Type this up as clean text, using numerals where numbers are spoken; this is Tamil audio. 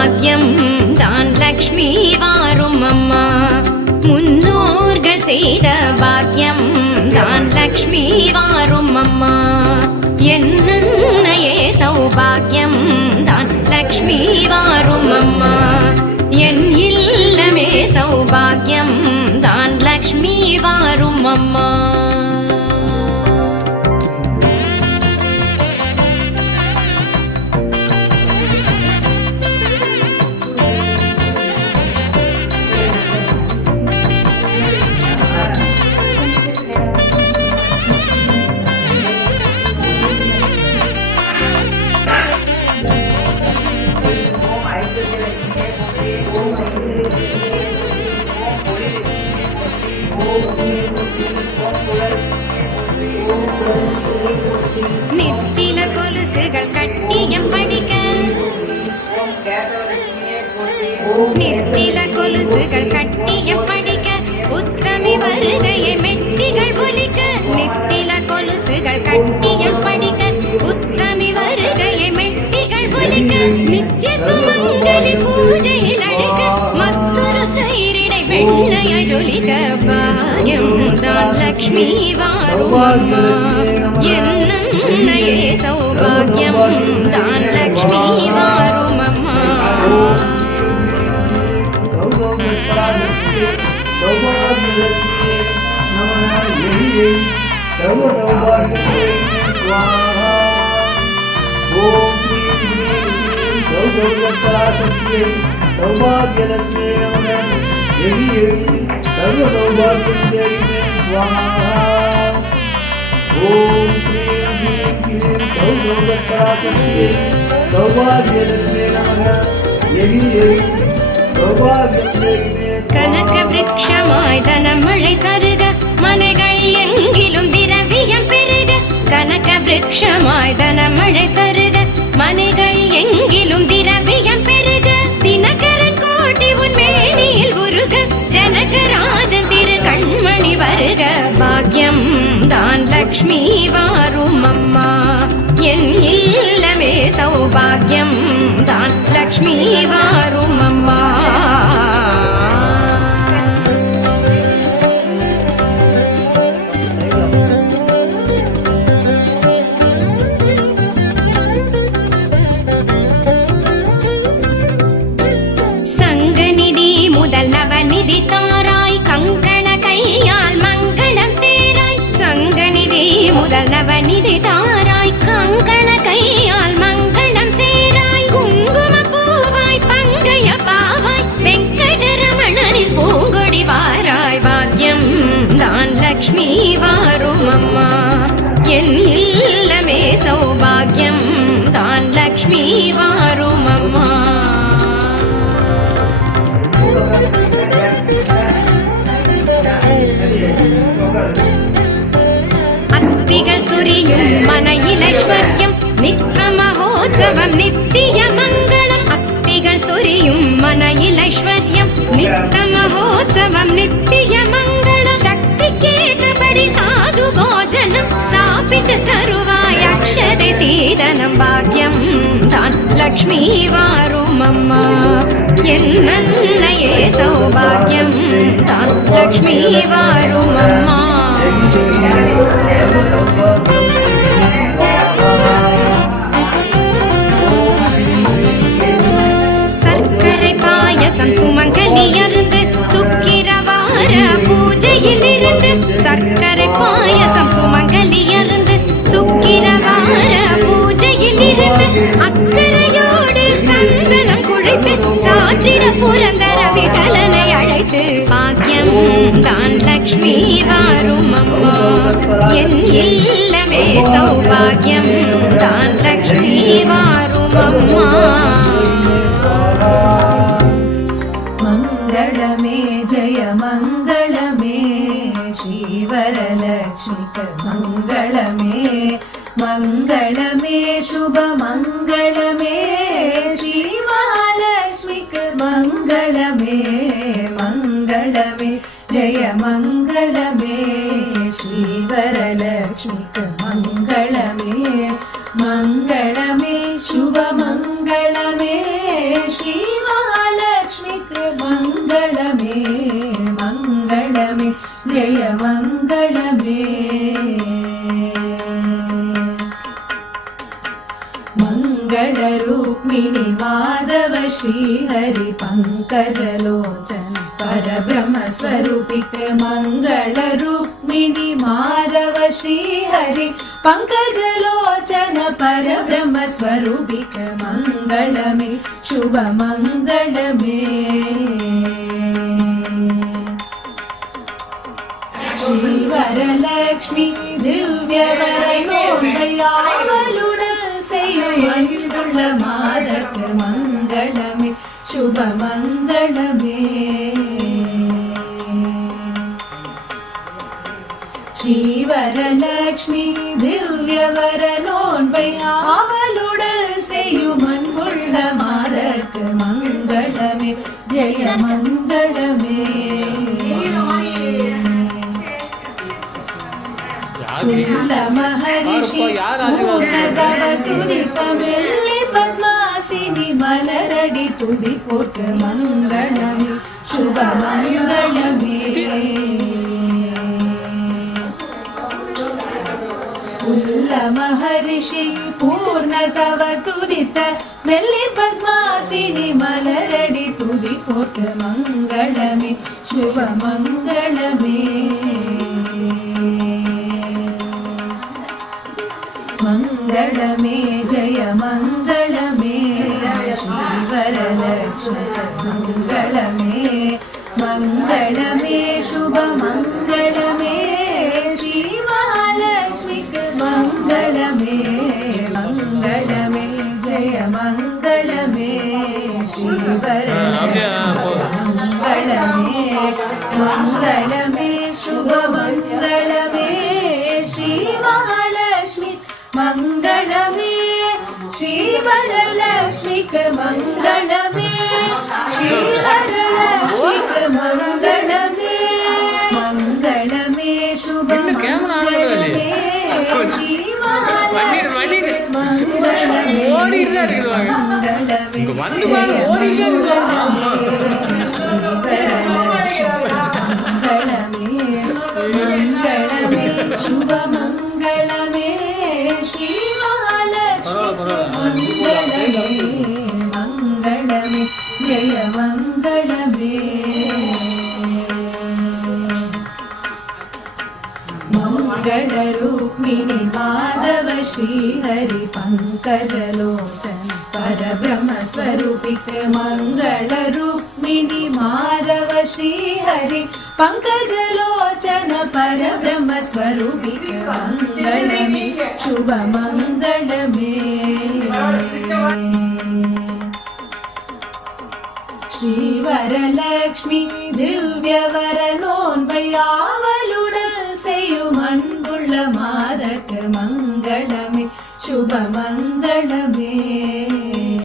சௌபாகியம் தான் லக்ஷ்மி வாரும் அம்மா. முன்னோர்கள் செய்த பாக்கியம் தான் லக்ஷ்மி வாரும் அம்மா. என்னையே சௌபாகியம் தான் லக்ஷ்மி வாரும் அம்மா. என் இல்லமே சௌபாகியம் தான் லக்ஷ்மி வாரும் அம்மா. நித்தில கொலுசுகள் கட்டியம் படிக்க, நித்தில கொலுசுகள் கட்டியம் படிக்க, உத்தமி வருகையை மெட்டிகள் ஒலிக்க. நித்தில கொலுசுகள் கட்டியம் படிக்க, உத்தமி வருகையை மெட்டிகள் ஒலிக்க. நித்திய சுமங்கலி பூஜையில் அழுக, மற்றொரு தயிரிடை வெண்ணைய ஜொலிக்க. பாகியம் தான் லக்ஷ்மி வாரும் அம்மா. என்னையே சௌபாகியம் தான் லக்ஷ்மி வாரும் அம்மா. கனக விருட்சமாய் தனமழை தருக, மனைகள் எங்கிலும் திரவியம் பெருக. கனக விருட்சமாய் தனமழை தருக, மனைகள் எங்கிலும் திரவியம் பெருக. தினகரன் கோட்டி உன் மேனியில் உருக, ஜனகராஜன் திரு கண்மணி வருக. பாக்கியம் தான் லக்ஷ்மி வாரும் அம்மா. என் இல்லமே சௌபாகியம் தான் லக்ஷ்மி வாரும் அம்மா. சங்கநிதி முதல் நவநிதி தாராய், கங்கண கையால் மங்களம் சேராய். சங்கநிதி முதல் நவநிதி தாராய், கங்கண கையால் மங்களம் சேராய். குங்கும பூவாய் பங்கைய பாவாய், வெங்கடரமணனின் பூங்கொடி வாராய். பாக்கியம் தான் லக்ஷ்மி வாரும் அம்மா. என் இல்லமே சௌபாகியம் தான் லக்ஷ்மி வாரும் அம்மா. அத்திகள் சொரியும் மனையிலைஸ்வர்யம், நித்த மகோத்சவம் நித்திய மங்களம். அத்திகள் சொரியும் மனையிலைஸ்வர்யம், நித்த மகோத்சவம் நித்திய மங்களம். சக்தி கேட்டபடி சாது போஜனம், சாப்பிட்டு தருவாய் அக்ஷதை சீதனம். பாக்கியம் தான் லக்ஷ்மி வாரும் அம்மா. என்னையே சௌபாகியம் தான் லக்ஷ்மி வாரும் அம்மா. சர்க்கரை பாயசம் சுமங்கலி அருந்து, சுக்கிரவார பூஜையில் இருந்து. சர்க்கரை பாயசம் சுமங்கலி அருந்து, சுக்கிரவார பூஜையில் இருந்து. அக்கறையோடு சந்தனம் குழைத்து, சாற்றிட புரந்தர விட்டலனை அழைத்து. பாக்கியம் தான் லக்ஷ்மி வாரும் அம்மா. என் இல்லமே சௌபாகியம் தான் லக்ஷ்மி வாரும் அம்மா. மங்களமே ஜெய மங்களமே, ஸ்ரீவரலக்ஷ்மிக்கு மங்களமே. மங்களமே சுப மங்களமே, ஸ்ரீமகாலக்ஷ்மிக்கு மங்களமே. மங்களமே ஜெய மங்களமே, ஸ்ரீவரலக்ஷ்மிக்கு மங்களமே. மங்களமே சுப மங்களமே, ஸ்ரீ மகாலட்சுமிக்கு மங்களமே மங்களமே ஜெய மங்களமே मंगल रूक्मिणी माधव श्री हरि पंकजलोचन परब्रह्म स्वरूपिक मंगल रूक्मिणी माधव श्री हरि पंकजलोचन परब्रह्म स्वरूपिक मंगल में शुभ मंगल में श्री वरलक्ष्मी दिव्य वरनोन्मयावलुडल செய்யுள்ள மாதற்கு மங்களமே சுப மங்களமே ஸ்ரீ வரலக்ஷ்மி திவ்ய வரனோன்பை அவளுடல் செய்யும் அன்புள்ள மாதற்கு மங்களமே ஜெய மங்களமே महर्षि तुदित मेल्ले पद्मासिनी मलरडि तुदि पोट मंगलमे शुभ मंगलमे महर्षि पूर्ण तव तुदित मेल्ले पद्मासिनी मलरडि तुदि पोट मंगलमे शुभ मंगलमे मंगलमे जय मंगलमे श्री वरलक्ष्मी मंगलमे मंगलमे शुभ मंगलमे श्री महालक्ष्मी मंगलमे मंगलमे जय मंगलमे श्री वरलक्ष्मी मंगलमे मंगलमे शुभ मंगलमे श्री महालक्ष्मी मंगलमे श्री वरलक्ष्मी मंगलमे श्री वरलक्ष्मी मंगलमे मंगलमे शुभ मंगलमे श्री महालक्ष्मी मंगलमे मंगलमे शुभ मंगलमे श्री महालक्ष्मी मंगलमे मंगलमे जय मंगलमे मंगल रूक्मिणी माधव श्री हरि पंकजलोचन परब्रह्म स्वरूपिक मंगल रूक्मिणी माधव श्री हरि पंकजलोचन परब्रह्म स्वरूपिक मंगलमे शुभ मंगलमे श्री वरलक्ष्मी दिव्य वरनोन्मयावलुडल செய்யும் அன்புள்ள மாதற்கு மங்களமே சுப மங்களமே